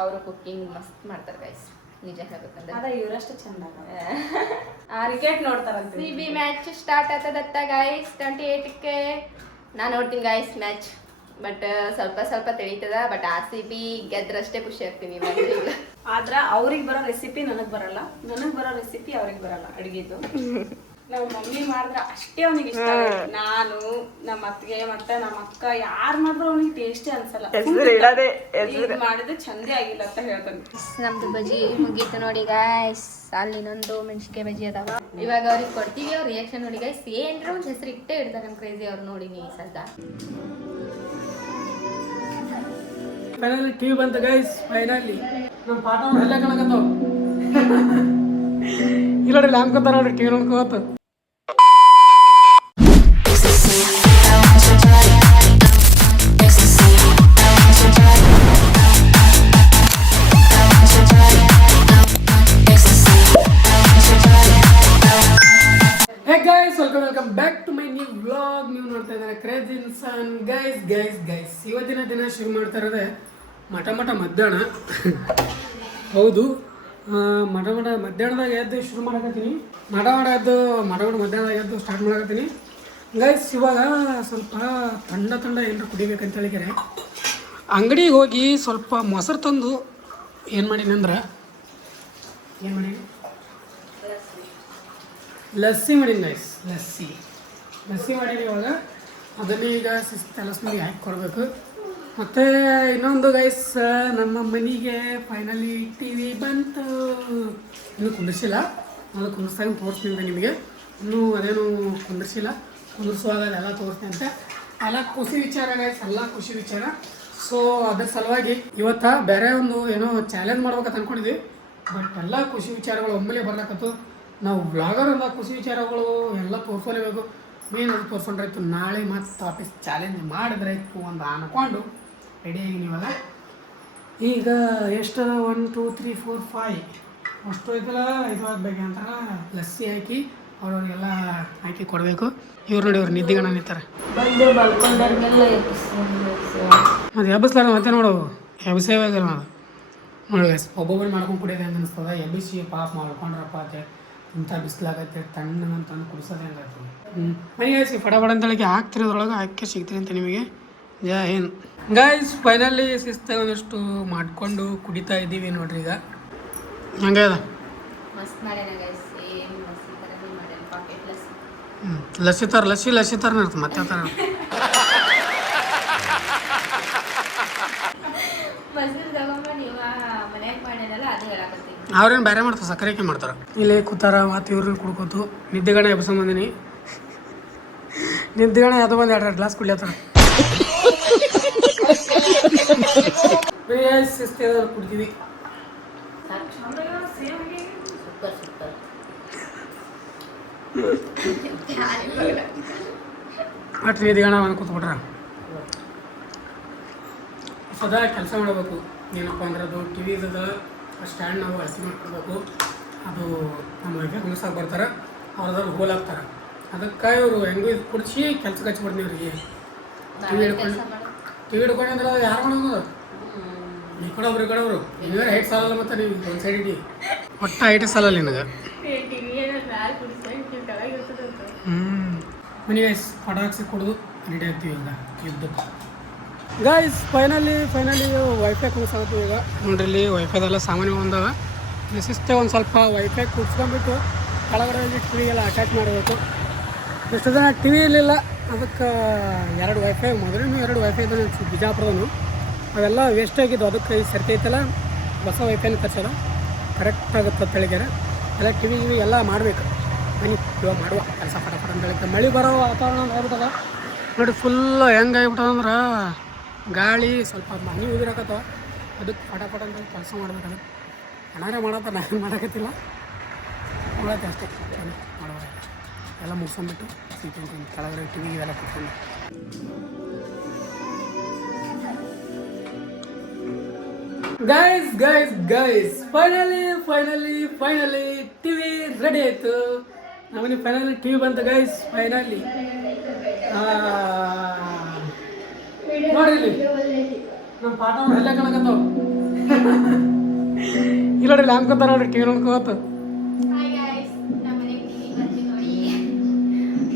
ಅವರು ಕುಕ್ಕಿಂಗ್ ಮಸ್ತ್ ಮಾಡ್ತಾರೆ ಗೈಸ್, ನಿಜ ಹೇಳ್ಬೇಕಂದ್ರೆ. ಅದ ಇವರಷ್ಟು ಚಂದ ಕ್ರಿಕೆಟ್ ನೋಡ್ತಾರಂತ. CB ಮ್ಯಾಚ್ ಸ್ಟಾರ್ಟ್ ಆಗ್ತದತ್ತ ಗೈಸ್ 28ಕ್ಕೆ. ನಾನು ನೋಡ್ತೀನಿ ಗೈಸ್ ಮ್ಯಾಚ್, ಬಟ್ ಸ್ವಲ್ಪ ಸ್ವಲ್ಪ ತಿಳಿತದ. ಬಟ್ RCB ಗೆದ್ರಷ್ಟೇ ಖುಷಿ ಆಗ್ತೀನಿ. ಆದ್ರ ಅವ್ರಿಗೆ ಬರೋ ರೆಸಿಪಿ ನನಗ್ ಬರಲ್ಲ, ನನಗ್ ಬರೋ ರೆಸಿಪಿ ಅವ್ರಿಗೆ ಬರಲ್ಲ ಅಡಿಗೆದು. ನಾವು ಮಮ್ಮಿ ಮಾಡಿದ್ರೆ ಅಷ್ಟೇ ಅವನಿಗೆ ಇಷ್ಟ. ನಾನು ನಮ್ಮ ಅತ್ತಿಗೆ ಮತ್ತೆ ನಮ್ಮ ಅಕ್ಕ ಯಾರು ಮಾಡಿದ್ರು ಅವನಿಗೆ ಟೇಸ್ಟೇ ಅನ್ಸಲ್ಲ. ಮಾಡಿದ್ರೆ ಚಂದೇ ಆಗಿಲ್ಲ ಅಂತ ಹೇಳ್ತಾನೆ. ನಮ್ದು ಬಜಿ ಮುಗೀತು ನೋಡಿ ಗೈಸ್. ಅಲ್ಲಿ ಇನ್ನೊಂದು ಮೆಣಸಿನ್ಕಾಯಿ ಬಜಿ ಅದಾವ. ಇವಾಗ ಅವ್ರಿಗೆ ಕೊಡ್ತೀವಿ. ಅವ್ರ ರಿಯಾಕ್ಷನ್ ನೋಡಿ ಗೈಸ್. ಏನ್ರ ಒಂದು ಹೆಸರು ಇಟ್ಟೇ ಇಡ್ತಾರೆ ನಮ್ಮ ಕ್ರೇಜಿ ಅವ್ರು. ನೋಡಿ ನೀ ಸದ್ದ ಫೈನಲಿ ಟಿವಿ ಬಂತ ಗೈಸ್. ಫೈನಲಿ ನಮ್ಮ ಪಾಠ ಎಲ್ಲ ಕಣಕತ್ತಾವ. ಇಲ್ಲ ಲ್ಯಾಂಪ್ ಕೊತ್ತಾರ ನೋಡ್ರಿ, ಟಿವಿ ನೋಡ್ಕೋತ. Welcome back to my new vlog. ನೀವು ನೋಡ್ತಾ ಇದ್ದಾರೆ ಕ್ರೇಜಿ ಇನ್ಸಾನ್. ಗೈಸ್ ಇವತ್ತಿನ ದಿನ ಶುರು ಮಾಡ್ತಾ ಇರೋದೆ ಮಠ ಮಧ್ಯಾಹ್ನ. ಹೌದು, ಮಧ್ಯಾಹ್ನದಾಗ ಎದ್ದು ಶುರು ಮಾಡಕತ್ತೀನಿ. ಮಧ್ಯಾಹ್ನದಾಗ ಎದ್ದು ಸ್ಟಾರ್ಟ್ ಮಾಡಕತ್ತೀನಿ ಗೈಸ್. ಇವಾಗ ಸ್ವಲ್ಪ ಥಂಡ ಏನಾರು ಕುಡಿಬೇಕಂತ ಹೇಳಿದರೆ ಅಂಗಡಿಗೆ ಹೋಗಿ ಸ್ವಲ್ಪ ಮೊಸರು ತಂದು ಏನು ಮಾಡೀನಿ ಅಂದ್ರೆ ಲಸ್ಸಿ ಮಾಡೀನಿ ಗೈಸ್. ಲಸ್ಸಿ ಮಾಡೀನಿ. ಇವಾಗ ಅದನ್ನೇ ಈಗ ತಲಸ್ಮಿಗೆ ಹಾಕಿ ಕೊಡಬೇಕು. ಮತ್ತು ಇನ್ನೊಂದು ಗೈಸ್, ನಮ್ಮ ಮನೆಗೆ ಫೈನಲಿ TV ಬಂತು. ಇನ್ನೂ ಕುಂದಿರ್ಸಿಲ್ಲ, ಅದು ಕುಂದಿಸ್ದಾಗ ತೋರಿಸ್ತೀನಿ ನಿಮಗೆ. ಇನ್ನೂ ಅದೇನು ಕುಂದಿರ್ಸುವಾಗ ಅದೆಲ್ಲ ತೋರಿಸ್ತೀನಿ ಅಂತ. ಎಲ್ಲ ಖುಷಿ ವಿಚಾರ ಗೈಸ್, ಎಲ್ಲ ಖುಷಿ ವಿಚಾರ. ಸೊ ಅದ್ರ ಸಲುವಾಗಿ ಇವತ್ತು ಬೇರೆ ಒಂದು ಏನೋ ಚಾಲೆಂಜ್ ಮಾಡ್ಬೇಕಂತ ಅಂದ್ಕೊಂಡಿದ್ವಿ. ಬಟ್ ಎಲ್ಲ ಖುಷಿ ವಿಚಾರಗಳು ಒಮ್ಮೆಲೆ ಬರ್ಲಕ್ಕತ್ತು. ನಾವು ವ್ಲಾಗರ್ ಎಲ್ಲ ಖುಷಿ ವಿಚಾರಗಳು ಎಲ್ಲ ತೋರಿಸಲೇಬೇಕು. ಮೇನ್ ಅದು ತೋರಿಸ್ಕೊಂಡ್ರಾಯ್ತು. ನಾಳೆ ಮತ್ತು ಆಫೀಸ್ ಚಾಲೆಂಜ್ ಮಾಡಿದ್ರಾಯ್ತು ಒಂದು ಅನ್ಕೊಂಡು ರೆಡಿಯಾಗಿ ನೀವಲ್ಲ. ಈಗ ಎಷ್ಟು 1 2 3 4 5 ಅಷ್ಟು ಐತಲ್ಲ. ಇದು ಆಗಬೇಕು ಅಂತಾರೆ. ಲಸ್ಸಿ ಹಾಕಿ ಅವ್ರವ್ರಿಗೆಲ್ಲ ಹಾಕಿ ಕೊಡಬೇಕು. ಇವ್ರು ನೋಡಿ, ಇವ್ರು ನಿದ್ದೆಗಣ ನಿಂತಾರೆ. ಅದು ಎಬ್ಬಿಸ್ಲಾರ ಮತ್ತೆ ನೋಡು, ಎಬ್ಬಿಸೇವಾಗಲ್ಲ ನಾವು ನೋಡಿ. ಒಬ್ಬೊಬ್ಬರು ಮಾಡ್ಕೊಂಡು ಕುಡಿಯೋದು ಹೆಂಗೆ ಅನಿಸ್ತದ. ಎಬ್ಬಿಸಿ ಪಾಪ ಮಾಡ್ಕೊಂಡ್ರಪ್ಪ ಅಂತ ಇಂಥ ಬಿಸಿಲಾಗತ್ತೆ ತಣ್ಣಗಂತಂದು ಕುಡಿಸೋದು ಹೆಂಗಾಗ್ತದೆ. ಮನೆಗೆ ಫಡ ಅಂತೇಳಿ ಹಾಕ್ತಿರೋದ್ರೊಳಗೆ ಹಾಕಿ ಸಿಗ್ತೀನಿ ಅಂತ ನಿಮಗೆ. ಜೈ ಹಿಂದ್ ಗೈಸ್. ಫೈನಲಿ ಶಿಸ್ತಾಗಿ ಒಂದಷ್ಟು ಮಾಡ್ಕೊಂಡು ಕುಡಿತಾ ಇದ್ದೀವಿ ನೋಡ್ರಿ. ಈಗ ಹಂಗೆ ಅದ ಲಸ್ಸಿ ಥರನೇ ಇರ್ತದೆ. ಮತ್ತೆ ಥರ ಅವ್ರೇನು ಬೇರೆ ಮಾಡ್ತಾರೆ, ಸಕ್ಕರೆಗೆ ಮಾಡ್ತಾರೆ. ಇಲ್ಲಿ ಕೂತಾರ ಮತ್ತು ಇವ್ರನ್ನ ಕುಡ್ಕೋತು ನಿದ್ದೆಗಣ ಎಬ್ಸಂಬಂದಿನಿ. ನಿದ್ದೆಗಣ ಅದು ಬಂದು 2 ಗ್ಲಾಸ್ ಕುಡಿಯತ್ತಾರ. ಕುಡ್ತೀವಿ. ಅಟ್ ನಿದ್ದೆಗಣ ಬಂದು ಕೂತ್ಬಿಟ್ರ. ಸದಾ ಕೆಲಸ ಮಾಡಬೇಕು. ಏನಪ್ಪ ಅಂದ್ರೆ ಅದು TV ಇದ್ದದ ಸ್ಟ್ಯಾಂಡ್ ನಾವು ಅಳತಿ ಮಾಡ್ಕೊಡ್ಬೇಕು. ಅದು ನಮ್ಮ ವೈಫೈ ಕುಂದಿಸಾಗ ಬರ್ತಾರೆ, ಅವ್ರದ್ರಲ್ಲಿ ಹೋಲ್ ಹಾಕ್ತಾರೆ. ಅದಕ್ಕೆ ಇವರು ಹೆಂಗೂ ಇದು ಕುಡಿಸಿ ಕೆಲ್ಸಕ್ಕೆ ಹಚ್ಬಿಡ್ತೀನಿ ಅವ್ರಿಗೆ. ಟಿವಿ ಹಿಡ್ಕೊಂಡು ಅಂದ್ರೆ ಯಾರು ಮಾಡೋದು? ಈ ಕಡೆ ಒಬ್ರು ಈ ಕಡೆ ಅವರು. ನೀವೇ ಹೈಟ್ ಸಾಲಲ್ಲ. ಮತ್ತು ನೀವು ಒಂದು ಸೈಡ್ ಇಡಿ ಒಟ್ಟು ಹೈಟ್ ಸಾಲಲ್ಲ ನಿನಗೆ. ಮನಿ ಗೈಸ್ ಪಟಾಕ್ಸಿ ಕುಡಿದು ರೆಡಿ ಆಗ್ತೀವಿ ಈಗ ಯುದ್ಧಕ್ಕೆ. ಗೈಸ್ ಫೈನಲಿ ವೈಫೈ ಕುಡಿಸಾಗ್ತೀವಿ ಈಗ. ನೋಡ್ರಿ ಇಲ್ಲಿ ವೈಫೈದೆಲ್ಲ ಸಾಮಾನ್ಯ ಒಂದವ. ಶಿಸ್ತೆ ಒಂದು ಸ್ವಲ್ಪ ವೈಫೈ ಕುಡ್ಸ್ಕೊಂಡ್ಬಿಟ್ಟು ಕೆಳಗಡೆ TV ಎಲ್ಲ ಅಟ್ಯಾಚ್ ಮಾಡಬೇಕು. ಎಷ್ಟು ಜನ TV ಇರಲಿಲ್ಲ, ಅದಕ್ಕೆ 2 ವೈಫೈ ಮೊದಲಿನ 2 ವೈಫೈ ಇದ್ದಾನೆ ಬಿಜಾಪುರದನು. ಅವೆಲ್ಲ ವೇಸ್ಟ್ ಆಗಿದ್ದು. ಅದಕ್ಕೆ ಈ ಸರ್ತಿ ಐತಲ್ಲ ಹೊಸ ವೈಫೈನ ತರ್ಸಲ್ಲ, ಕರೆಕ್ಟ್ ಆಗುತ್ತೆ ಅಂತ ಹೇಳಿದ್ದಾರೆ. ಎಲ್ಲ TV ಎಲ್ಲ ಮಾಡಬೇಕು. ಮನೆ ಇವಾಗ ಮಾಡುವ ಕೆಲಸ ಫಟಾಫಟ ಅಂತ ಹೇಳಿದ್ರೆ. ಮಳೆ ಬರೋ ವಾತಾವರಣ ಆಗ್ಬಿಟ್ಟದ ನೋಡಿ. ಫುಲ್ ಹೆಂಗೆ ಆಗ್ಬಿಟ್ಟದಂದ್ರೆ ಗಾಳಿ ಸ್ವಲ್ಪ ಮನೆ ಉದಿರಾಕತ್ತವ. ಅದಕ್ಕೆ ಫಟಾಫಟ ಅಂತ ಕೆಲಸ ಮಾಡ್ಬೇಕಲ್ಲ. ಏನಾರೇ ಮಾಡತ್ತ, ನಾನು ಮಾಡೋಕತ್ತಿಲ್ಲ, ಮಾಡತ್ತೆ ಅಷ್ಟೇ. ಮಾಡುವ ಎಲ್ಲ ಮುಗಿಸ್ಕೊಂಡ್ಬಿಟ್ಟು ಸಿಗ್ತೀನಿ ಕೆಳಗಡೆ TV ಇವೆಲ್ಲ ಕುತ್ಕೊಂಡು. ಗೈಸ್ ಫೈನಲಿ TV ರೆಡಿ ಆಯಿತು. ನಮಗೆ ಫೈನಲಿ TV ಬಂತು ಗೈಸ್. ಫೈನಲಿ ನೋಡ್ರಿ ಇಲ್ಲಿ ನಮ್ಮ ಪಾಠ ಎಲ್ಲ ಕಣಕತ್ತಾವ. ಇಲ್ಲ ನೋಡ್ರಿ ಲ್ಯಾಂಪ್ ಕೂತಾರ ನೋಡ್ರಿ ಟಿವಿ ನೋಡ್ಕೋತ. ಹಾಯ್ ಗಾಯ್ಸ್, ನಮ್ಮ ಮನೆಗೆ ಟಿವಿ ಬಂತು ನೋಡಿ.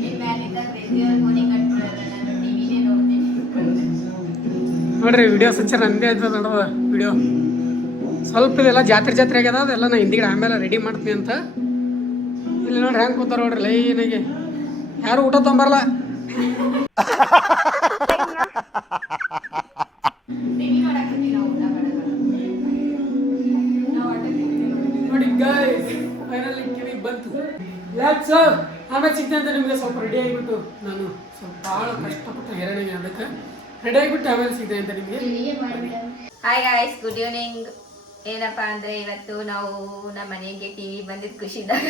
ನಿಮ್ಮ ಮ್ಯಾಲಿಂದ ಪ್ರತಿಯೊಂದು ಫೋನಿಗೆ ಕಟ್ಬಿಡೋಲ್ಲ, ನಾನು ಟಿವಿನೇ ನೋಡ್ತೀನಿ. ನೋಡ್ರಿ ವಿಡಿಯೋ ಸಚ್ಚರ ನಂದೇ ಆಯ್ತದ ನೋಡೋದ ವಿಡಿಯೋ. ಸ್ವಲ್ಪ ಇದೆಲ್ಲ ಜಾತ್ರೆ ಆಗ್ಯದ, ಅದೆಲ್ಲ ನಾ ಹಿಂದಿಗೆ ಆಮೇಲೆ ರೆಡಿ ಮಾಡ್ತೀನಿ ಅಂತ. ಇಲ್ಲಿ ನೋಡ್ರಿ ಹೆಂಗೆ ಕೂತಾರ ನೋಡ್ರಿ ಲೈನಾಗೆ. ಯಾರು ಊಟ ತೊಗೊಂಬರಲ್ಲ. ಟಿವಿ ಮಾಡಾಕತ್ತೀವಿ ನಾವು, ಊಟ ಮಾಡಲ್ಲ. ನೋಡಿ ಗೈಸ್, ಫೈನಲಿ ಕಿವಿ ಬಂತು. ಲೆಟ್ಸ್ ಆಮೇಲೆ ಸಿಗ್ತೇನೆ ಅಂತ ನಿಮಗೆ. ಸ್ವಲ್ಪ ರೆಡಿ ಆಗಿಬಿಟ್ಟು ನಾನು ಸ್ವಲ್ಪ ಭಾಳ ಕಷ್ಟಪಟ್ಟು ಹೆರಣಿಗೆ, ಅದಕ್ಕೆ ರೆಡಿ ಆಗಿಬಿಟ್ಟು ಆಮೇಲೆ ಸಿಗ್ತೇನೆ ಅಂತ ನಿಮಗೆ. Hi guys, good evening. ಏನಪ್ಪ ಅಂದರೆ ಇವತ್ತು ನಾವು ನಮ್ಮ ಮನೆಗೆ ಟಿವಿ ಬಂದಿದ್ದು ಖುಷಿದಾಗ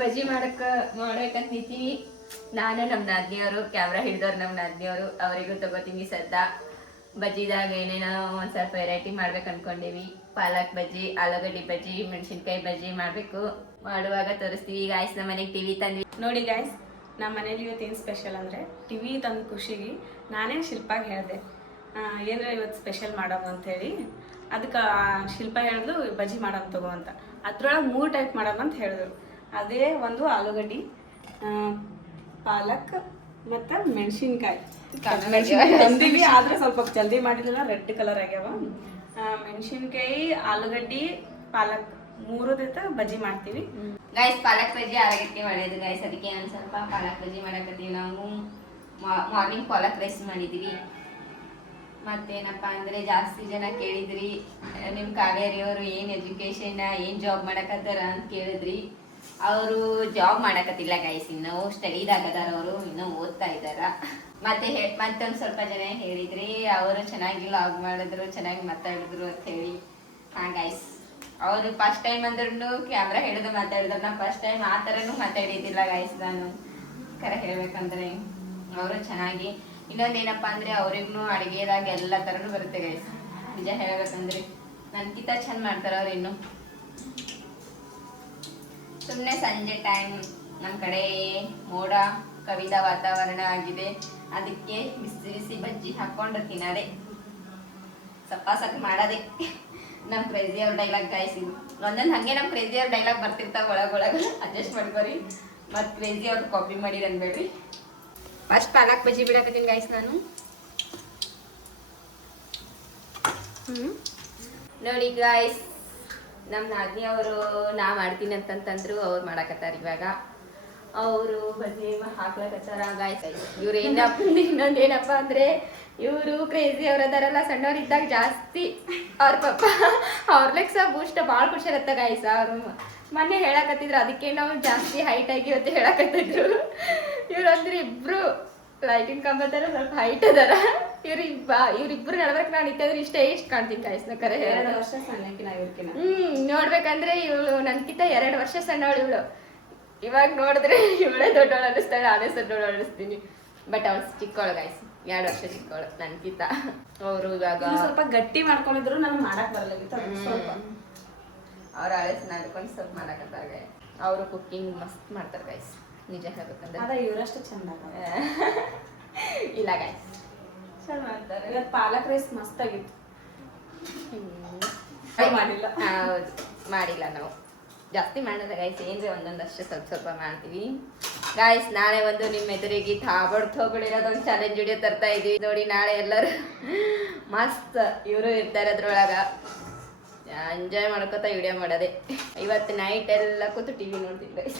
ಬಜ್ಜಿ ಮಾಡಬೇಕಂತ ನಿಂತೀವಿ. ನಾನು ನಮ್ಮ ನಾದಿನಿಯವರು ಕ್ಯಾಮ್ರಾ ಹಿಡಿದವ್ರು, ನಮ್ಮ ನಾದಿನಿಯವರು ಅವರಿಗೂ ತಗೋತೀವಿ ಸದ್ದ. ಬಜ್ಜಿದಾಗ ಏನೇನೋ ಒಂದು ಸ್ವಲ್ಪ ವೆರೈಟಿ ಮಾಡ್ಬೇಕು ಅನ್ಕೊಂಡೀವಿ. ಪಾಲಕ್ ಬಜ್ಜಿ, ಆಲೂಗಡ್ಡೆ ಬಜ್ಜಿ, ಮೆಣಸಿನ್ಕಾಯಿ ಬಜ್ಜಿ ಮಾಡಬೇಕು. ಮಾಡುವಾಗ ತೋರಿಸ್ತೀವಿ ಗಾಯ್ಸ್. ನಮ್ಮ ಮನೆಗೆ ಟಿವಿ ತಂದ್ವಿ ನೋಡಿ ಗಾಯ್ಸ್, ನಮ್ಮ ಮನೇಲಿ ಇವತ್ತು ಏನು ಸ್ಪೆಷಲ್ ಅಂದರೆ ಟಿವಿ ತಂದು ಖುಷಿಗೆ ನಾನೇ ಶಿಲ್ಪಾಗೆ ಹೇಳಿದೆ ಏನಾರ ಇವತ್ತು ಸ್ಪೆಷಲ್ ಮಾಡಮ್ಮ ಅಂಥೇಳಿ. ಅದಕ್ಕೆ ಶಿಲ್ಪ ಹೇಳಿದ್ಲು ಬಜ್ಜಿ ಮಾಡಮ್ಮ ತಗೋ ಅಂತ. ಅದ್ರೊಳಗೆ 3 ಟೈಪ್ ಮಾಡಮ್ಮ ಅಂತ ಹೇಳಿದ್ರು. ಅದೇ ಒಂದು ಆಲೂಗಡ್ಡೆ, ಪಾಲಕ್ ಮತ್ತು ಮೆಣಸಿನ್ಕಾಯಿ ತಂದೀವಿ. ಆದರೆ ಸ್ವಲ್ಪ ಜಲ್ದಿ ಮಾಡಿದ್ದಿಲ್ಲ, ರೆಡ್ ಕಲರ್ ಆಗ್ಯಾವ. ಮೆಣಸಿನ್ಕಾಯಿ, ಆಲೂಗಡ್ಡೆ, ಪಾಲಕ್ 3 ಬಜ್ಜಿ ಮಾಡ್ತೀವಿ ಗೈಸ್. ಪಾಲಕ್ ಬಜ್ಜಿ ಆರೋಗ್ಯಕ್ಕೆ ಒಳ್ಳೆಯದು ಗೈಸ್, ಅದಕ್ಕೆ ನಾನು ಸ್ವಲ್ಪ ಪಾಲಕ್ ಬಜ್ಜಿ ಮಾಡಕತ್ತೀವಿ. ನಾವು ಮಾರ್ನಿಂಗ್ ಪಾಲಕ್ ರೈಸ್ ಮಾಡಿದ್ದೀವಿ. ಮತ್ತೇನಪ್ಪ ಅಂದರೆ ಜಾಸ್ತಿ ಜನ ಕೇಳಿದ್ರಿ ನಿಮ್ಮ ಕಾವೇರಿಯವರು ಏನು ಎಜುಕೇಷನ್, ಏನು ಜಾಬ್ ಮಾಡಕತ್ತಾರ ಅಂತ ಕೇಳಿದ್ರಿ. ಅವರು ಜಾಬ್ ಮಾಡಕತ್ತಿಲ್ಲ ಗೈಸ್, ಇನ್ನೂ ಸ್ಟಡಿದಾಗದಾರ. ಅವರು ಇನ್ನೂ ಓದ್ತಾ ಇದ್ದಾರ. ಮತ್ತೊಂದು ಸ್ವಲ್ಪ ಜನ ಹೇಳಿದ್ರಿ ಅವರು ಚೆನ್ನಾಗಿ ಲಾಗ್ ಮಾಡಿದ್ರು, ಚೆನ್ನಾಗಿ ಮಾತಾಡಿದ್ರು ಅಂತ ಹೇಳಿ. ಹಾಂ ಗೈಸ್, ಅವರು ಫಸ್ಟ್ ಟೈಮ್ ಅಂದ್ರೂ ಕ್ಯಾಮ್ರಾ ಹಿಡಿದು ಮಾತಾಡಿದ್ರು. ನಾ ಫಸ್ಟ್ ಟೈಮ್ ಆ ಥರನೂ ಮಾತಾಡಿದ್ದಿಲ್ಲ ಗೈಸ್. ನಾನು ಕರೆ ಹೇಳ್ಬೇಕಂದ್ರೆ ಅವರು ಚೆನ್ನಾಗಿ. ಇನ್ನೊಂದೇನಪ್ಪ ಅಂದರೆ ಅವ್ರಿಗೂ ಅಡುಗೆದಾಗ ಎಲ್ಲ ಥರನೂ ಬರುತ್ತೆ ಗೈಸ್. ನಿಜ ಹೇಳ್ಬೇಕಂದ್ರೆ ನನ್ಕಿಂತ ಚಂದ ಮಾಡ್ತಾರೆ ಅವ್ರು. ಇನ್ನು ಸುಮ್ಮನೆ ಸಂಜೆ ಟೈಮ್ ನಮ್ಮ ಕಡೆ ಮೋಡ ಕವಿದ ವಾತಾವರಣ ಆಗಿದೆ. ಅದಕ್ಕೆ ಬಿಸಿ ಬಿಸಿ ಬಜ್ಜಿ ಹಾಕ್ಕೊಂಡು ತಿನ್ನೋದೆ, ಸಪ್ಪ ಮಾಡೋದೆ. ನಮ್ಮ ಕ್ರೇಜಿ ಅವ್ರ ಡೈಲಾಗ್ ಗಾಯಿಸಿದ್ರು ಒಂದೊಂದು ಹಾಗೆ. ನಮ್ಮ ಕ್ರೇಜಿ ಅವ್ರ ಡೈಲಾಗ್ ಬರ್ತಿರ್ತಾವೆ ಒಳಗೊಳಗೆ, ಅಡ್ಜಸ್ಟ್ ಮಾಡ್ಕೊರಿ. ಮತ್ತು ಕ್ರೇಜಿ ಅವ್ರು ಕಾಪಿ ಮಾಡಿ ಅನ್ಬೇಡ್ರಿ. ಫಸ್ಟ್ ಪಾಲಕ್ ಬಜ್ಜಿ ಬಿಡಕತ್ತೀನಿ ಗಾಯ್ಸ್ ನಾನು. ನೋಡಿ ಗಾಯ್ಸ್, ನಮ್ಮ ನಾದಿನಿ ಅವರು ನಾ ಮಾಡ್ತೀನಿ ಅಂತಂತಂದ್ರು, ಅವ್ರು ಮಾಡಕತ್ತಾರ ಇವಾಗ. ಅವರು ಬಜ್ಜಿ ಹಾಕ್ಲಕತ್ತಾರ ಗಾಯ್ಸ್. ಇವ್ರು ಇನ್ನೊಂದೇನಪ್ಪ ಅಂದರೆ ಇವರು ಕ್ರೇಜಿ ಅವ್ರು ಅದಾರಲ್ಲ, ಸಣ್ಣವ್ರು ಇದ್ದಾಗ ಜಾಸ್ತಿ ಅವ್ರ ಪಾಪ ಅವ್ರಲೆಕ್ಸ ಬೂಸ್ಟ್ ಭಾಳ ಖುಷಿಯಾಗತ್ತ ಗಾಯ್ಸ. ಅವರು ಮೊನ್ನೆ ಹೇಳಕತ್ತಿದ್ರು, ಅದಕ್ಕೆ ನಾವು ಜಾಸ್ತಿ ಹೈಟ್ ಆಗಿ ಇವತ್ತು ಹೇಳಕತ್ತಿದ್ರು. ಇವ್ರು ಅಂದ್ರೆ ಇಬ್ರು ಲೈಟಿನ ಕಂಬ ಥರ ಸ್ವಲ್ಪ ಹೈಟ್ ಅದಾರ. ಇವ್ರಿಬ್ರು ನಡ್ಬೇಕು ನಾನು ಇತ್ತಂದ್ರೆ ಇಷ್ಟು ಕಾಣ್ತೀನಿ ಗಾಯ್ಸ್ನ. ಕರೆ 2 ವರ್ಷ ಸಣ್ಣಕಿನ ಇವ್ರಕಿನ. ನೋಡ್ಬೇಕಂದ್ರೆ ಇವಳು ನನ್ಕಿಂತ 2 ವರ್ಷ ಸಣ್ಣವಳು ಇವಳು. ಇವಾಗ ನೋಡಿದ್ರೆ ಇವಳೇ ದೊಡ್ಡವಳು ಅನ್ನಿಸ್ತಾಳೆ, ನಾನೇ ಸಣ್ಣವಳು ಅನ್ನಿಸ್ತೀನಿ. ಬಟ್ ಅವಳು ಚಿಕ್ಕವಳು ಗಾಯ್ಸ್, 2 ವರ್ಷ ಚಿಕ್ಕವಳು ನನ್ಕಿಂತ. ಅವರು ಇವಾಗ ಸ್ವಲ್ಪ ಗಟ್ಟಿ ಮಾಡ್ಕೊಂಡಿದ್ರು, ನನಗೆ ಮಾಡಕ್ ಬರಲಾಗಿತ್ತು ಸ್ವಲ್ಪ. ಅವ್ರು ಹಳಸ್ ನಡ್ಕೊಂಡು ಸ್ವಲ್ಪ ಮಾಡಕತ್ತಾರೆ. ಅವರು ಕುಕ್ಕಿಂಗ್ ಮಸ್ತ್ ಮಾಡ್ತಾರೆ ಗೈಸ್, ನಿಜ ಹೇಳ್ಬೇಕಂದ್ರೆ. ಅದ ಇವರಷ್ಟು ಚಂದ ಇಲ್ಲ ಗೈಸ್, ಚಂದ ಮಾಡ್ತಾರೆ. ಇವತ್ತು ಪಾಲಕ್ ರೈಸ್ ಮಸ್ತ್ ಆಗಿತ್ತು. ಮಾಡಿಲ್ಲ. ಹೌದು, ಮಾಡಿಲ್ಲ ನಾವು ಜಾಸ್ತಿ ಮಾಡೋದ ಗೈಸ್. ಏನ್ರಿ ಒಂದೊಂದಷ್ಟು ಸ್ವಲ್ಪ ಮಾಡ್ತೀವಿ ಗಾಯ್ಸ್. ನಾಳೆ ಒಂದು ನಿಮ್ಮ ಎದುರಿಗೆ ಥೋಬಳಿರೋದೊಂದು ಚಾಲೆಂಜ್ ವಿಡಿಯೋ ತರ್ತಾ ಇದೀವಿ ನೋಡಿ. ನಾಳೆ ಎಲ್ಲರೂ ಮಸ್ತ್ ಇವರು ಇರ್ತಾರೆ ಅದ್ರೊಳಗ, ಎಂಜಾಯ್ ಮಾಡ್ಕೊತ ವಿಡಿಯೋ ಮಾಡೋದೆ. ಇವತ್ತು ನೈಟ್ ಎಲ್ಲ ಕೂತು ಟಿವಿ ನೋಡ್ತೀನಿ ಗೈಸ್.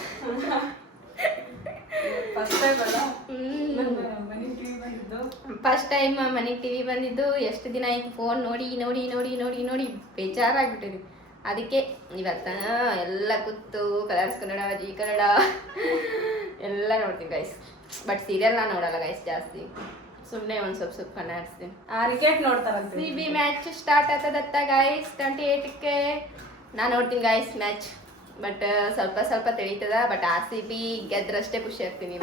ಫಸ್ಟ್ ಟೈಮ್ ಮನೆಗೆ ಟಿವಿ ಬಂದಿದ್ದು. ಎಷ್ಟು ದಿನ ಆಯ್ತು ಫೋನ್ ನೋಡಿ ನೋಡಿ ನೋಡಿ ನೋಡಿ ನೋಡಿ ಬೇಜಾರಾಗ್ಬಿಟ್ಟಿದೆ. ಅದಕ್ಕೆ ಇವತ್ತ ಎಲ್ಲ ಕೂತು ಕಲರ್ಸ್ ಕನ್ನಡ, ಜಿ ಕನ್ನಡ ಎಲ್ಲ ನೋಡ್ತೀನಿ ಗೈಸ್. ಬಟ್ ಸೀರಿಯಲ್ ನಾನು ನೋಡಲ್ಲ ಗೈಸ್ ಜಾಸ್ತಿ, ಸುಮ್ಮನೆ ಒಂದು ಸ್ವಲ್ಪ ಕನ್ನಡಿಸ್ತೀನಿ. ಕ್ರಿಕೆಟ್ ನೋಡ್ತಾರಂತೆ. CB ಮ್ಯಾಚ್ ಸ್ಟಾರ್ಟ್ ಆಗ್ತದತ್ತ ಗೈಸ್ 28ಕ್ಕೆ. ನಾನು ನೋಡ್ತೀನಿ ಗೈಸ್ ಮ್ಯಾಚ್. ಬಟ್ ಸ್ವಲ್ಪ ತಿಳಿತದ. ಬಟ್ RCB ಗೆದ್ರಷ್ಟೇ ಖುಷಿ ಆಗ್ತೀನಿ.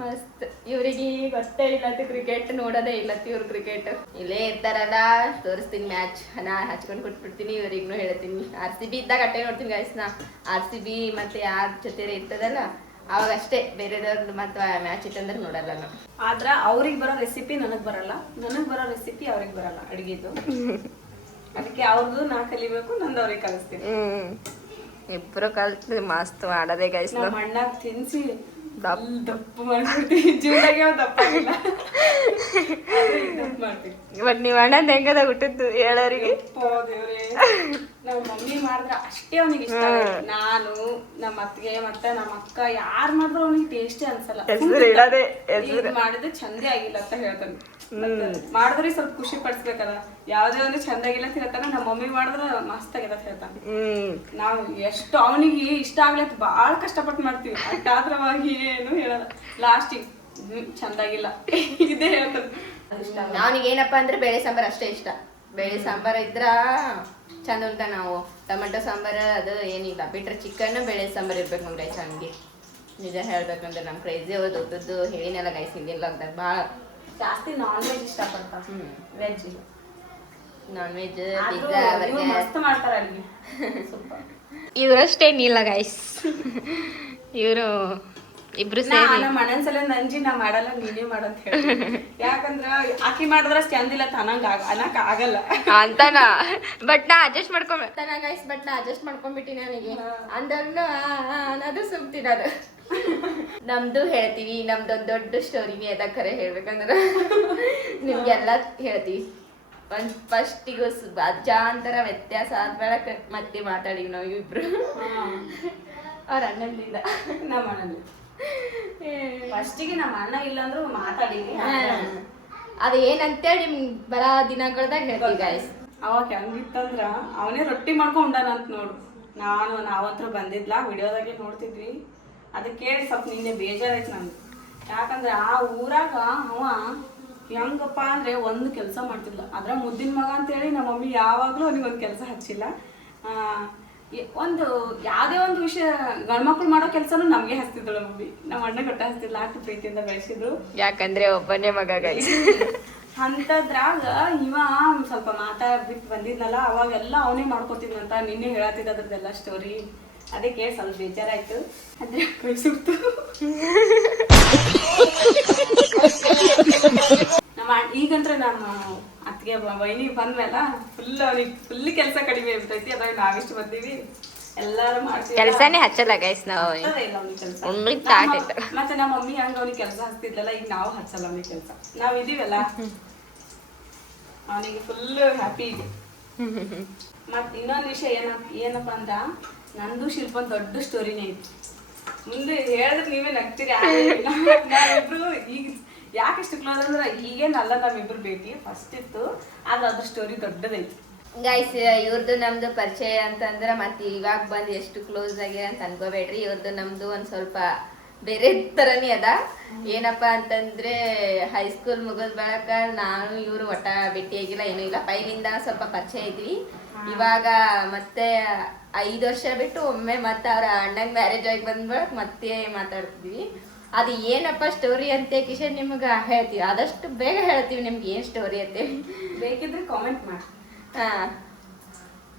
ಮಸ್ತ್. ಇವ್ರಿಗೆ ಗೊತ್ತೇ ಇಲ್ಲತ್ತು ಕ್ರಿಕೆಟ್, ನೋಡೋದೇ ಇಲ್ಲತ್ತು ಇವ್ರು ಕ್ರಿಕೆಟ್. ಇಲ್ಲೇ ಇರ್ತಾರಲ್ಲ, ತೋರಿಸ್ತೀನಿ ಮ್ಯಾಚ್, ನಾ ಹಚ್ಕೊಂಡು ಕೊಟ್ಬಿಡ್ತೀನಿ. ಇವ್ರಿಗೂ ಹೇಳ್ತೀನಿ. RCB ಇದ್ದಾಗ ಅಟ್ಟೆ ನೋಡ್ತೀನಿ ಗೈಸ್ ನಾ. RCB ಮತ್ತೆ ಯಾರ ಜೊತೆ ಇರ್ತದಲ್ಲ ಅವಾಗ ಅಷ್ಟೇ, ಬೇರೆದವ್ರದ್ದು ಮತ್ತೆ ಮ್ಯಾಚ್ ಇತ್ತಂದ್ರೆ ನೋಡಲ್ಲ ನಾವು. ಆದ್ರ ಅವ್ರಿಗೆ ಬರೋ ರೆಸಿಪಿ ನನಗ್ ಬರಲ್ಲ, ನನಗ್ ಬರೋ ರೆಸಿಪಿ ಅವ್ರಿಗೆ ಬರಲ್ಲ ಅಡಿಗೆದು. ಅದಕ್ಕೆ ಅವ್ರದ್ದು ನಾ ಕಲಿಬೇಕು, ನಂದು ಅವ್ರಿಗೆ ಕಲಿಸ್ತೀನಿ. ಇಬ್ರು ಕಲ್ತು ಮಸ್ತ್ ಮಾಡೋದೇ ಗೈಸ್. ನಮ್ಮ ಅಣ್ಣಾಗ ತಿನ್ಸಿ ದಪ್ಪ ಮಾಡ್ಬಿಡ್ತೀವಿ, ಜೀವನಾಗೆ ದಪ್ಪ ಆಗಿಲ್ಲ, ದಪ್ಪ ಮಾಡ್ತೀವಿ. ಬಟ್ ನೀವ್ ಅಣ್ಣಂದ ಹೆಂಗದ ಹುಟ್ಟಿದ್ದು ಹೇಳೋರಿಗೆ? ದೇವ್ರೇ, ನಮ್ಮ ಮಮ್ಮಿ ಮಾಡಿದ್ರೆ ಅಷ್ಟೇ ಅವನಿಗೆ ಇಷ್ಟ. ನಾನು ನಮ್ಮ ಅತ್ತಿಗೆ ಮತ್ತೆ ನಮ್ಮ ಅಕ್ಕ ಯಾರು ಮಾಡಿದ್ರು ಅವನಿಗೆ ಟೇಸ್ಟೇ ಅನ್ಸಲ್ಲ. ಮಾಡಿದ್ರೆ ಚಂದೇ ಆಗಿಲ್ಲ ಅಂತ ಹೇಳ್ತಾನೆ. ಮಾಡಿದ್ರೆ ಸ್ವಲ್ಪ ಖುಷಿ ಪಡಿಸ್ಬೇಕಲ್ಲ, ಯಾವ್ದೇ ಒಂದು ಚಂದ ಆಗಿಲ್ಲ ಅಂತ ಹೇಳ್ತಾನೆ. ನಮ್ಮ ಮಮ್ಮಿ ಮಾಡಿದ್ರೆ ಮಸ್ತ್ ಆಗಿಲ್ಲ ಅಂತ ಹೇಳ್ತಾನೆ. ನಾವು ಎಷ್ಟು ಅವನಿಗೆ ಇಷ್ಟ ಆಗ್ಲತ್ ಬಾಳ ಕಷ್ಟಪಟ್ಟು ಮಾಡ್ತೀವಿ, ಅಷ್ಟಾದ್ರವಾಗಿ ಏನು ಹೇಳಲ್ಲ. ಲಾಸ್ಟಿಗೆ ಚಂದಾಗಿಲ್ಲ ಇದೇ ಹೇಳ್ತಾನೆ. ಅವನಿಗೆ ಏನಪ್ಪಾ ಅಂದ್ರೆ ಬೇಳೆ ಸಾಂಬಾರ್ ಅಷ್ಟೇ ಇಷ್ಟ. ಬೇಳೆ ಸಾಂಬಾರ್ ಇದ್ರ ಚಂದ ಉಂಟ. ನಾವು ಟೊಮೆಟೊ ಸಾಂಬಾರ್ ಅದು ಏನಿಲ್ಲ, ಬಿಟ್ರೆ ಚಿಕನ್ ಬೇಳೆ ಸಾಂಬಾರ್ ಇರ್ಬೇಕು ನಮ್ ಗೈಸ್. ಹಂಗೆ ನಿಜ ಹೇಳ್ಬೇಕಂದ್ರೆ ನಮ್ ಕ್ರೇಜಿ ಅವ್ರು ದೊಡ್ಡದ್ದು ಹೇಳಿನೆಲ್ಲ ಗೈಸ್. ಹಿಂದಿಲ್ಲ ಅಂತ ಭಾಳ ಜಾಸ್ತಿ ನಾನ್ ವೆಜ್ ಇಷ್ಟಪಡ್ತಾ. ವೆಜ್ ನಾನ್ ವೆಜ್ ಪಿಜ್ಜಾ ಮಸ್ತ್ ಮಾಡ್ತಾರ ಅಲ್ಲಿಗೆ. ಸ್ವಲ್ಪ ಇವ್ರಷ್ಟೇನಿಲ್ಲ ಗೈಸ್, ಇವರು ಇಬ್ರು ಸೇರಿ ನಮ್ಮ ಅಣ್ಣನ್ಸಲ ನಂಜಿ ನಾ ಮಾಡಲ್ಲ, ನೀನೇ ಮಾಡಂತ ಹೇಳಿ. ಯಾಕಂದ್ರ ಆಕಿ ಮಾಡಿದ್ರ ಚಂದಿಲ್ಲ ಅನ್ನಕ್ ಆಗಲ್ಲ ಅಂತಾನ. ಬಟ್ ನಾ ಅಡ್ಜಸ್ಟ್ ಮಾಡ್ಕೊಂಡ್ತಾನ ಗೈಸ್. ಬಟ್ ನಾ ಅಡ್ಜಸ್ಟ್ ಮಾಡ್ಕೊಂಡ್ಬಿಟ್ಟಿನಿ ಅವನಿಗೆ ಅಂದ್ರೂ ಅನ್ನೋದು ಸುಮ್ತಿನದು. ನಮ್ದು ಹೇಳ್ತೀವಿ, ನಮ್ದೊಂದು ದೊಡ್ಡ ಸ್ಟೋರಿನೇ ಅದ. ಖರೆ ಹೇಳ್ಬೇಕಂದ್ರ ನಿಮ್ಗೆಲ್ಲ ಹೇಳ್ತೀವಿ. ಒಂದ್ ಫಸ್ಟಿಗೂ ಅಜ್ಜಾಂತರ ವ್ಯತ್ಯಾಸ ಆದ್ಮೇಲೆ ಮತ್ತೆ ಮಾತಾಡಿವಿ ನಾವು ಇಬ್ರು. ಅವ್ರ ಅಣ್ಣಂದಿಂದ ನಮ್ಮ ಅಣ್ಣನ ಫಸ್ಟಿಗೆ ನಮ್ಮ ಅಣ್ಣ ಇಲ್ಲಾಂದ್ರೂ ಮಾತಾಡಿವಿ. ಅದು ಏನಂತೇಳಿ ನಿಮ್ ಬರ ದಿನಗಳ್ದಾಗ ಹೇಳ್ತೀವಿ ಗಾಯ್ಸ್. ಅವಾಗ ಹೆಂಗಿತ್ತಂದ್ರ ಅವನೇ ರೊಟ್ಟಿ ಮಾಡ್ಕೊಂಡ್ ಉಂಡಾನಂತ ನೋಡು. ನಾವಂತ್ರ ಬಂದಿದ್ಲ, ವಿಡಿಯೋದಾಗೆ ನೋಡ್ತಿದ್ವಿ. ಅದಕ್ಕೆ ಕೇಳಿ ಸ್ವಲ್ಪ ನಿನ್ನೆ ಬೇಜಾರಾಯ್ತು ನಮ್ಗೆ. ಯಾಕಂದ್ರೆ ಆ ಊರಾಗ ಅವ ಹೆಂಗಪ್ಪ ಅಂದ್ರೆ ಒಂದು ಕೆಲಸ ಮಾಡ್ತಿಲ್ಲ. ಅದ್ರ ಮುದ್ದಿನ ಮಗ ಅಂತೇಳಿ ನಮ್ಮ ಮಮ್ಮಿ ಯಾವಾಗ್ಲೂ ಅವನಿಗೆ ಒಂದು ಕೆಲಸ ಹಚ್ಚಿಲ್ಲ. ಒಂದು ಯಾವುದೇ ಒಂದು ವಿಷಯ ಗಂಡ್ಮಕ್ಳು ಮಾಡೋ ಕೆಲಸನೂ ನಮ್ಗೆ ಹಚ್ತಿದ್ದಳು ಮಮ್ಮಿ. ನಮ್ಮ ಅಣ್ಣ ಗಟ್ಟ ಹಚ್ತಿಲ್ಲ, ಅಷ್ಟು ಪ್ರೀತಿಯಿಂದ ಬೆಳೆಸಿದ್ರು. ಯಾಕಂದ್ರೆ ಒಬ್ಬನೇ ಮಗ ಗೈಸ್. ಅಂತದ್ರಾಗ ಇವ ಸ್ವಲ್ಪ ಮಾತಾಡ್ಬಿಟ್ಟು ಬಂದಿದ್ನಲ್ಲ, ಅವಾಗೆಲ್ಲ ಅವನೇ ಮಾಡ್ಕೊತಿದ್ನಂತ. ನಿನ್ನೆ ಹೇಳತ್ತಿದ್ದ ಅದ್ರದ್ದೆಲ್ಲ ಸ್ಟೋರಿ. ಅದಕ್ಕೆ ಸ್ವಲ್ಪ ಬೇಜಾರಾಯ್ತು. ಅದ್ರೆ ಕೈ ಸುಡ್ತು. ಈಗಂದ್ರೆ ನಮ್ಮ ಅತ್ತಿಗೆ ವೈನಿ ಬಂದ್ಮೇಲ ಫುಲ್ ಕೆಲಸ ಕಡಿಮೆ ಇರ್ತೈತಿ. ಅದ್ರಾಗ ನಾವಿಷ್ಟು ಬಂದೀವಿ, ಎಲ್ಲಾರು ಮಾಡ್ತೀವಿ. ಕೆಲಸನೇ ಹಚ್ಚಲ್ಲ ಗೈಸ್ ನಾವು. ಮತ್ತೆ ನಮ್ಮ ಮಮ್ಮಿ ಹಂಗ ಅವ್ನಿಗೆ ಕೆಲಸ ಹಚ್ತಿದ್ಲಲ್ಲ, ಈಗ ನಾವು ಹಚ್ಚಲ್ಲ ಅವನಿಗೆ ಕೆಲಸ. ನಾವ್ ಇದೀವಲ್ಲ, ಅವನಿಗೆ ಫುಲ್ ಹ್ಯಾಪಿ ಇದೆ. ಮತ್ ಇನ್ನೊಂದ್ ವಿಷಯ ಏನಪ್ಪ ಅಂದ್ರ, ನಂದು ಶಿಲ್ಪನ್ ದೊಡ್ಡ ಸ್ಟೋರಿನೇ ಐತಿ. ಮುಂದೆ ಹೇಳಿದ್ರೆ ನೀವೇ ನಗ್ತೀರಿ. ನಾವಿಬ್ರು ಈಗ ಯಾಕೆಷ್ಟು ಕ್ಲೋಸ್ ಅಂದ್ರೆ ಈಗೇನಲ್ಲ, ನಮ್ಮಿಬ್ರು ಭೇಟಿ ಫಸ್ಟ್ ಇತ್ತು. ಆದ್ರೆ ಅದ್ರ ಸ್ಟೋರಿ ದೊಡ್ಡದೈತಿ ಗೈಸ್. ಇವ್ರದ್ದು ನಮ್ದು ಪರಿಚಯ ಅಂತಂದ್ರೆ ಮತ್ತೆ ಇವಾಗ ಬಂದು ಎಷ್ಟು ಕ್ಲೋಸ್ ಆಗಿ ಅಂತ ಅನ್ಕೋಬೇಡ್ರಿ. ಇವ್ರದ್ದು ನಮ್ದು ಒಂದ್ ಸ್ವಲ್ಪ ಬೇರೆ ತರನೇ ಅದ. ಏನಪ್ಪಾ ಅಂತಂದ್ರೆ ಹೈಸ್ಕೂಲ್ ಮುಗಿದ್ ಬಳಕ ನಾನು ಇವ್ರು ಒಟ್ಟ ಭೇಟಿಯಾಗಿಲ್ಲ, ಏನೂ ಇಲ್ಲ. ಪೈಲಿಂದ ಸ್ವಲ್ಪ ಪರಿಚಯ ಇದ್ವಿ. ಇವಾಗ ಮತ್ತೆ 5 ವರ್ಷ ಬಿಟ್ಟು ಒಮ್ಮೆ ಮತ್ತೆ ಅವ್ರ ಅಣ್ಣಂಗ್ ಮ್ಯಾರೇಜ್ ಆಗಿ ಬಂದ್ಬಳಕ್ ಮತ್ತೆ ಮಾತಾಡ್ತಿದ್ವಿ. ಅದು ಏನಪ್ಪ ಸ್ಟೋರಿ ಅಂತ ಕಿಶನ್ ನಿಮ್ಗೆ ಹೇಳ್ತೀವಿ, ಆದಷ್ಟು ಬೇಗ ಹೇಳ್ತೀವಿ ನಿಮ್ಗೆ ಏನು ಸ್ಟೋರಿ ಅಂತೇಳಿ. ಬೇಕಿದ್ರೆ ಕಾಮೆಂಟ್ ಮಾಡಿ.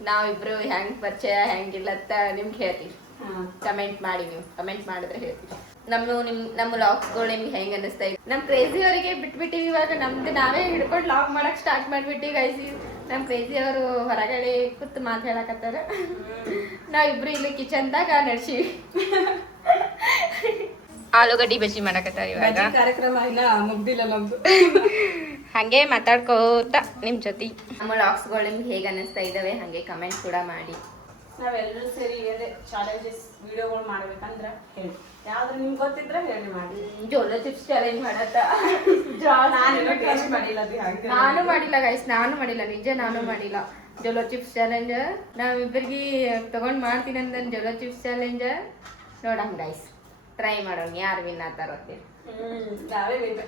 ನಾವಿಬ್ರು ಹೆಂಗ್ ಪರಿಚಯ ಹೆಂಗಿಲ್ಲ ಅಂತ ನಿಮ್ಗೆ ಹೇಳ್ತೀವಿ. ಕಮೆಂಟ್ ಮಾಡಿ, ನೀವು ಕಮೆಂಟ್ ಮಾಡಿದ್ರೆ ಹೇಳ್ತೀವಿ. ನಮ್ಮ ಲಾಗ್ಸ್ಗಳು ನಿಮ್ಗೆ ಹೆಂಗ್ ಅನ್ನಿಸ್ತಾ ಇದೆ. ನಮ್ಮ ಕ್ರೇಜಿ ಅವರಿಗೆ ಬಿಟ್ಬಿಟ್ಟಿವಿ. ಇವಾಗ ನಮ್ದು ನಾವೇ ಹಿಡ್ಕೊಂಡು ಲಾಗ್ ಮಾಡಕ್ ಸ್ಟಾರ್ಟ್ ಮಾಡ್ಬಿಟ್ಟಿವಿ ಗೈಸಿ. ನಮ್ಮ ಕ್ರೇಜಿ ಅವರು ಹೊರಗಡೆ ಕೂತು ಮಾತು ಹೇಳಕತ್ತಾರ, ನಾವಿಬ್ರು ಇಲ್ಲಿ ಕಿಚನ್ದಾಗ ನಡ್ಸಿವಿ. ಆಲೂಗಡ್ಡಿ ಬಜ್ಜಿ ಮಾಡಕತ್ತಾರ ಇವಾಗ. ಕಾರ್ಯಕ್ರಮ ಇಲ್ಲ ಮುಗ್ದಿಲ್ಲ ನಮ್ದು. ಹಂಗೆ ಮಾತಾಡ್ಕೋತ ನಿಮ್ ಜೊತೆ ನಮ್ಮ ಲಾಗ್ಸ್ಗಳು ನಿಮ್ಗೆ ಹೇಗೆ ಅನ್ನಿಸ್ತಾ ಇದಾವೆ ಹಂಗೆ ಕಮೆಂಟ್ ಕೂಡ ಮಾಡಿ. ನಾವೆಲ್ಲರೂ ಸೇರಿ ಏನೇ ಚಾಲೆಂಜಸ್ ವಿಡಿಯೋಗಳು ಮಾಡ್ಬೇಕಂದ್ರ ಹೇಳಿ, ಯಾವ್ದು ನಿಮ್ಗೆ ಗೊತ್ತಿದ್ರೆ ಹೇಳಿ ಮಾಡಿ. ಜೋಲೋ ಚಿಪ್ಸ್ ಚಾಲೆಂಜ್ ಮಾಡತ್ತ. ನಾನು ಮಾಡಿಲ್ಲ ಗೈಸ್, ನಾನು ಮಾಡಿಲ್ಲ, ನಿಜ ನಾನು ಮಾಡಿಲ್ಲ. ಜೋಲೋ ಚಿಪ್ಸ್ ಚಾಲೆಂಜ್ ನಾವಿಬ್ಬರಿಗೆ ತಗೊಂಡ್ ಮಾಡ್ತೀನಿ ಅಂದ ಜೋಲೋ ಚಿಪ್ಸ್ ಚಾಲೆಂಜ್ ನೋಡೋಣ ಗೈಸ್, ಟ್ರೈ ಮಾಡೋಣ ಯಾರು ವಿನ್ ಆಗ್ತಾರ. ನಾವೇ ಈಗ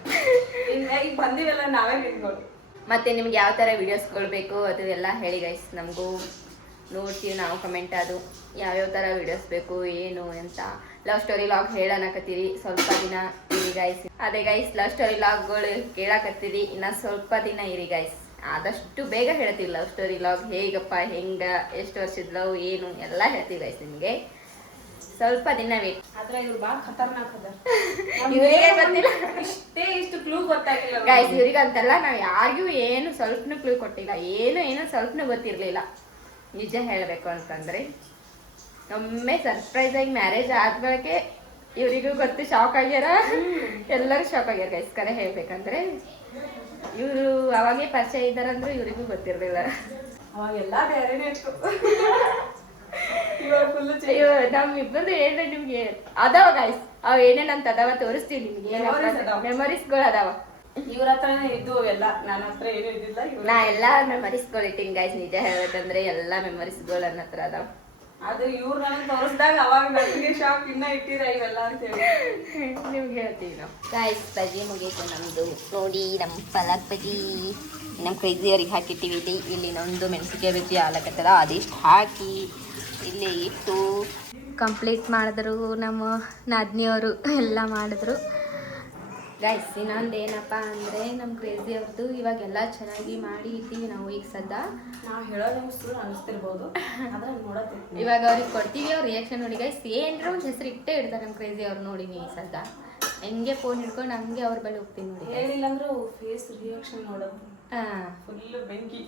ಬಂದಿವಲ್ಲ, ನಾವೇ ವಿನ್ಗಳು. ಮತ್ತೆ ನಿಮ್ಗೆ ಯಾವ ಥರ ವಿಡಿಯೋಸ್ಗಳು ಬೇಕು ಅದು ಎಲ್ಲ ಹೇಳಿ ಗೈಸ್, ನಮಗೂ ನೋಡ್ತೀವಿ ನಾವು ಕಮೆಂಟ್. ಅದು ಯಾವ್ಯಾವ ಥರ ವಿಡಿಯೋಸ್ ಬೇಕು ಏನು ಅಂತ. ಲವ್ ಸ್ಟೋರಿ ಲಾಗ್ ಹೇಳನಕತ್ತೀರಿ, ಸ್ವಲ್ಪ ದಿನ ಇರಿ ಗೈಸ್. ಅದೇ ಗೈಸ್, ಲವ್ ಸ್ಟೋರಿ ಲಾಗ್ಗಳು ಕೇಳಕತ್ತೀರಿ, ಇನ್ನು ಸ್ವಲ್ಪ ದಿನ ಇರಿ ಗೈಸ್. ಆದಷ್ಟು ಬೇಗ ಹೇಳ್ತೀವಿ ಲವ್ ಸ್ಟೋರಿ ಲಾಗ್ ಹೇಗಪ್ಪ, ಹೆಂಗ, ಎಷ್ಟು ವರ್ಷದ ಲವ್ ಏನು ಎಲ್ಲ ಹೇಳ್ತೀವಿ ಗೈಸ್ ನಿಮಗೆ. ಸ್ವಲ್ಪ ದಿನ ವೇಟ್. ಆದ್ರೆ ಇವ್ರು ಬಾಳ ಖತರ್ನಾಕ್ ಅದ. ಇವ್ರಿಗೆ ಗೊತ್ತಿಲ್ಲ ಇಷ್ಟು ಕ್ಲೂ ಗೊತ್ತಾಗಿಲ್ಲ ಗೈಸ್. ಇವ್ರಿಗಂತಲ್ಲ ನಾವು ಯಾರಿಗೂ ಏನು ಸ್ವಲ್ಪನೂ ಕ್ಲೂ ಕೊಟ್ಟಿಲ್ಲ, ಏನು ಸ್ವಲ್ಪನೂ ಗೊತ್ತಿರ್ಲಿಲ್ಲ. ನಿಜ ಹೇಳ್ಬೇಕು ಅಂತಂದ್ರೆ ಒಮ್ಮೆ ಸರ್ಪ್ರೈಸ್ ಆಗಿ ಮ್ಯಾರೇಜ್ ಆದ್ಮೇಲೆ ಇವರಿಗೂ ಗೊತ್ತು, ಶಾಕ್ ಆಗ್ಯಾರ. ಎಲ್ಲರೂ ಶಾಕ್ ಆಗ್ಯಾರ ಗೈಸ್. ಕರೆ ಹೇಳ್ಬೇಕಂದ್ರೆ ಇವರು ಅವಾಗೇ ಪರಿಚಯ ಇದ್ದಾರಂದ್ರೆ ಇವರಿಗೂ ಗೊತ್ತಿರ್ಲಿಲ್ಲ. ಅವಾಗೆಲ್ಲ ಬೇರೆನೇ ಇತ್ತು. ನಮ್ಮಿಬ್ಬರದು ಏನ್ರ ನಿಮ್ಗೆ ಅದಾವ ಗೈಸ್, ಅವ್ ಏನೇನಂತ ಅದಾವ ತೋರಿಸ್ತೀವಿ ನಿಮ್ಗೆ. ಮೆಮೊರೀಸ್ಗಳು ಅದಾವ. ಇವ್ರ ಹತ್ರನೇ ಇದ್ದು ಎಲ್ಲ, ನನ್ನ ಹತ್ರ ಏನು ಇದ್ದಿಲ್ಲ. ನಾ ಎಲ್ಲಾ ಮೆಮೊರೀಸ್ಗಳು ಇಟ್ಟಿನಿ ಗೈಸ್. ನಿಜ ಹೇಳ್ಬೇಕಂದ್ರೆ ಎಲ್ಲಾ ಮೆಮೊರೀಸ್ಗಳು ನನ್ನ ಹತ್ರ ಅದಾವ. ಅದು ಇವ್ರು ನನಗೆ ತೋರಿಸಿದಾಗ ಅವಾಗ ನನಗೆ ಶಾಕ್, ಇನ್ನ ಇಟ್ಟಿರ ಇವೆಲ್ಲ ಅಂತ ಹೇಳಿ ನಿಮ್ಗೆ ಹೇಳ್ತೀವಿ ನಾವು. ಗೈಸ್ ಬಜ್ಜಿ ಮುಗೀತು ನಮ್ದು. ನೋಡಿ ನಮ್ಮ ಪಲಾಕ್ ಬಜ್ಜಿ ನಮ್ಮ ಕ್ರೇಜಿ ಅವ್ರಿಗೆ ಹಾಕಿಟ್ಟಿವಿ. ಇಲ್ಲಿ ನಮ್ಮದು ಮೆಣಸಿನ್ಕಾಯಿ ಬಜ್ಜಿ ಆಲಕತ್ತದ, ಅದಿಷ್ಟು ಹಾಕಿ ಇಲ್ಲಿ ಇಟ್ಟು ಕಂಪ್ಲೀಟ್ ಮಾಡಿದ್ರು. ನಮ್ಮ ನಾದ್ನಿಯವರು ಎಲ್ಲ ಮಾಡಿದ್ರು ಗೈಸ್. ಇನ್ನೊಂದು ಏನಪ್ಪ ಅಂದರೆ ನಮ್ಮ ಕ್ರೇಜಿ ಅವ್ರದ್ದು ಇವಾಗೆಲ್ಲ ಚೆನ್ನಾಗಿ ಮಾಡಿ ಇಟ್ಟಿವಿ ನಾವು. ಈಗ ಸದ್ದ ನಾವು ಹೇಳೋದು ಸುಳ್ಳು ಅನಿಸ್ತಿರ್ಬೋದು, ಆದ್ರೆ ನೋಡತ್ತೀವಿ. ಇವಾಗ ಅವ್ರಿಗೆ ಕೊಡ್ತೀವಿ. ಅವ್ರ ರಿಯಾಕ್ಷನ್ ನೋಡಿ ಗೈಸ್. ಏನ್ರ ಒಂದು ಹೆಸರು ಇಟ್ಟೇ ಇಡ್ತಾರೆ ನಮ್ಮ ಕ್ರೇಜಿ ಅವ್ರು. ನೋಡಿ ನೀ ಸದ್ದ ಹೆಂಗೆ ಫೋನ್ ಹಿಡ್ಕೊಂಡು ಹಂಗೆ ಅವ್ರ ಬಳಿ ಹೋಗ್ತೀನಿ ನೋಡಿ. ಹೇಳಿಲ್ಲ ಅಂದ್ರೆ ಫೇಸ್ ರಿಯಾಕ್ಷನ್ ನೋಡೋದು ಫುಲ್ ಬೆಂಕಿ.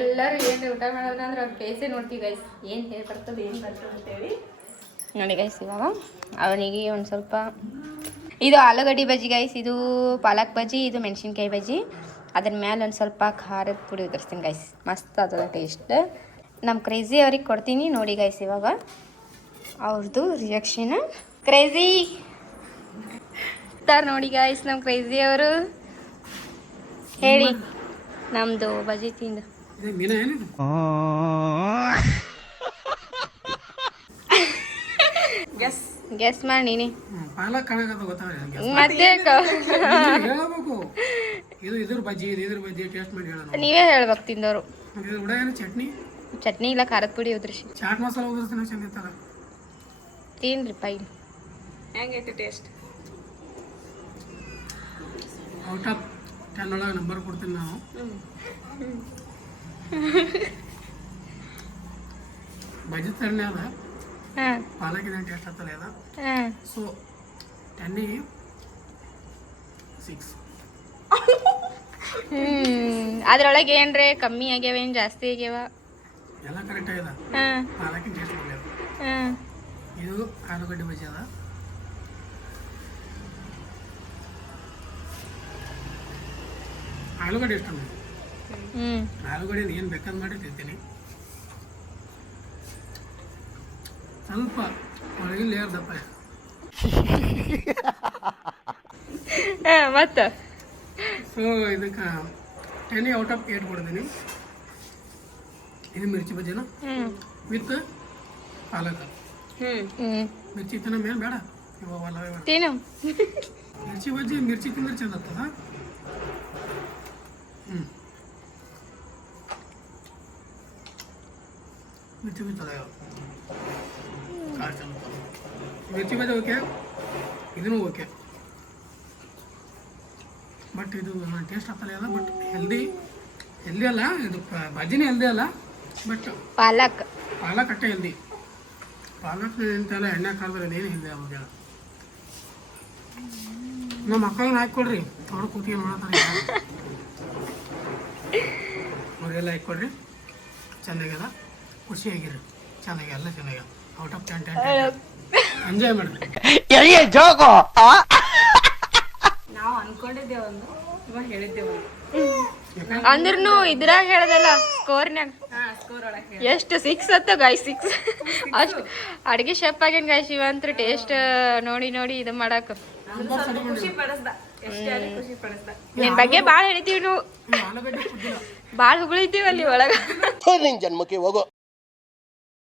ಎಲ್ಲರೂ ಏನು ಊಟ ಮಾಡೋದು ಅಂದ್ರೆ ಅವ್ರ ಫೇಸೇ ನೋಡ್ತೀವಿ ಗೈಸ್. ಏನು ಹೇಳಿ ಬರ್ತದೆ ಏನು ಬರ್ತದೆ ಅಂತೇಳಿ ನೋಡಿ ಗೈಸ್. ಇವಾಗ ಅವನಿಗೆ ಒಂದು ಸ್ವಲ್ಪ ಇದು ಆಲೂಗಡ್ಡೆ ಬಜ್ಜಿ ಗೈಸ್, ಇದು ಪಾಲಕ್ ಬಜ್ಜಿ, ಇದು ಮೆಣಸಿನ್ಕಾಯಿ ಬಜ್ಜಿ. ಅದ್ರ ಮೇಲೆ ಒಂದು ಸ್ವಲ್ಪ ಖಾರದ ಪುಡಿ ಉದುರಿಸ್ತೀನಿ ಗೈಸ್. ಮಸ್ತ್ ಆಗ್ತದ ಟೇಸ್ಟ್. ನಮ್ಮ ಕ್ರೇಜಿ ಅವ್ರಿಗೆ ಕೊಡ್ತೀನಿ ನೋಡಿ ಗೈಸ್. ಇವಾಗ ಅವ್ರದ್ದು ರಿಯಾಕ್ಷನ್. ಕ್ರೇಜಿ ನೋಡಿ ಗೈಸ್ ನಮ್ಮ ಕ್ರೇಜಿ ಅವರು. ಹೇಳಿ ನಮ್ಮದು ಬಜ್ಜಿ ತಿಂದು. ಗೆಸ್ ಮಾಡಿ ನೀನೆ ಮತ್ತೆ ನೀವೇ ಹೇಳ್ಬೇಕು ತಿಂದವರು. ಚಟ್ನಿ ಇಲ್ಲ ಖಾರದ ಪುಡಿ ಉದ್ರಿಸಿ ಚಾಟ್ ಮಸಾಲ ಉದ್ರಿಸಿನ ಚಂದ ಇತ್ತಲ್ಲ. ತಿನ್ರಿ ಪೈ. ಹೆಂಗೈತಿ ಟೇಸ್ಟ್? ಔಟ್ ಆಫ್ 10 ಒಳಗೆ ನಂಬರ್ ಕೊಡ್ತೀನಿ ನಾವು. ಬಜ್ಜಿ ತರನೇ ಅದ, ಪಾಲಕಿನ ಟೇಸ್ಟ್ ಹತ್ತಲ್ಲ ಅದ. ಸೊ 10ಗೆ 6. ಅದ್ರೊಳಗೆ ಏನ್ರೆ ಕಮ್ಮಿ ಆಗ್ಯಾವ ಏನು ಜಾಸ್ತಿ ಆಗ್ಯಾವ? ಎಲ್ಲ ಕರೆಕ್ಟ್ ಆಗ್ಯದ. ಪಾಲಕಿನ ಟೇಸ್ಟ್ ಒಳ್ಳೆಯದು. ಇದು ಆಲೂಗಡ್ಡೆ ಬಜ್ಜಿ ಅದ. ಆಲೂಗಡ್ಡೆ ಇಷ್ಟ ನನಗೆ. ಆಲೂಗಡ್ಡೆ ಏನು ಬೇಕಾದ್ ಮಾಡಿ ತಿಂತೀನಿ. ಸ್ವಲ್ಪ ಹೊರಗಿನ ಲೇಯರ್ ದಪ್ಪ. ಮತ್ತೆ ಸೊ ಇದಕ್ಕೆ 10 ಔಟ್ ಆಫ್ 8 ಕೊಡ್ತೀನಿ. ಇದು ಮಿರ್ಚಿ ಬಜ್ಜಿನ ವಿತ್ ಪಾಲಕ. ಮಿರ್ಚಿ ತಿನ್ನೋ ಮೇಲೆ ಬೇಡ ತಿನ್ನು. ಮಿರ್ಚಿ ಬಜ್ಜಿ ಮಿರ್ಚಿ ತಿಂದ್ರೆ ಚಂದ ಆಗ್ತದ. ಮಿರ್ಚಿ ಬಜ್ಜಿ ಚಲೋ ಕಾಳು ಚಲೋ. ಮಿರ್ಚಿ ಬಜ್ಜಿ ಓಕೆ, ಇದೂ ಓಕೆ. ಬಟ್ ಇದು ನನ್ನ ಟೇಸ್ಟ್ ಆಗ್ತಲ್ಲ ಅಲ್ಲ. ಬಟ್ ಹೆಲ್ದಿ ಅಲ್ಲ ಇದು. ಬಜ್ಜಿನೇ ಹೆಲ್ದಿ ಅಲ್ಲ, ಬಟ್ ಪಾಲಕ್ ಅಟ್ಟೆ ಹೆಲ್ದಿ. ಪಾಲಕ್ ಎಂತೆಲ್ಲ ಎಣ್ಣೆ ಕಾಲದಲ್ಲಿ ಅದೇನು ಹೆಲ್ದಿ ಆಗೋದಿಲ್ಲ. ನಮ್ಮ ಮಕ್ಕಳನ್ನ ಹಾಕ್ಕೊಡ್ರಿ, ಅವ್ರು ಕೂತಿಗೆ ನೋಡ್ತಾರೆ. ಅವರೆಲ್ಲ ಹಾಕ್ಕೊಡ್ರಿ. ಚೆನ್ನಾಗ್ಯದ, ಖುಷಿಯಾಗಿರಿ. ಚೆನ್ನಾಗಿ ಎಲ್ಲ ಚೆನ್ನಾಗಿ ಔಟ್ ಆಫ್ 10 ಎಂಜಾಯ್ ಮಾಡಿರಿ. ನಾವು ಅನ್ಕೊಂಡಿದ್ದೇವೆ ಒಂದು, ಇವಾಗ ಹೇಳಿದ್ದೇವೆ ಅಂದ್ರೂ ಇದ್ರಾಗ ಹೇಳ್ದಲ್ಲ ಸ್ಕೋರ್ನ್ಯಾಗ ಸ್ಕೋರ್ ಒಳಗೆ ಎಷ್ಟು 6 ಅತ್ತ ಗಾಯ್. 6 ಅಷ್ಟು ಅಡ್ಗೆ ಶೆಫ್ ಆಗ್ಯಾನ ಗಾಯ್. ಶಿವಂತ್ರ ಟೇಸ್ಟ್ ನೋಡಿ ನೋಡಿ ಇದು ಮಾಡಕ್ ಖುಷಿ ಪಡಿಸ್ದ. ಎಷ್ಟೇ ಆಗಲಿ ಖುಷಿ ಪಡಿಸ್ದ. ನಿನ್ ಬಗ್ಗೆ ಭಾಳ ಹೇಳಿದೀವಿ ನಾವು, ಭಾಳ ಹೊಗಳಿತೀವಿ ಅಲ್ಲಿ ಒಳಗ. ಜನ್ಮಕ್ಕೆ ಹೋಗೋ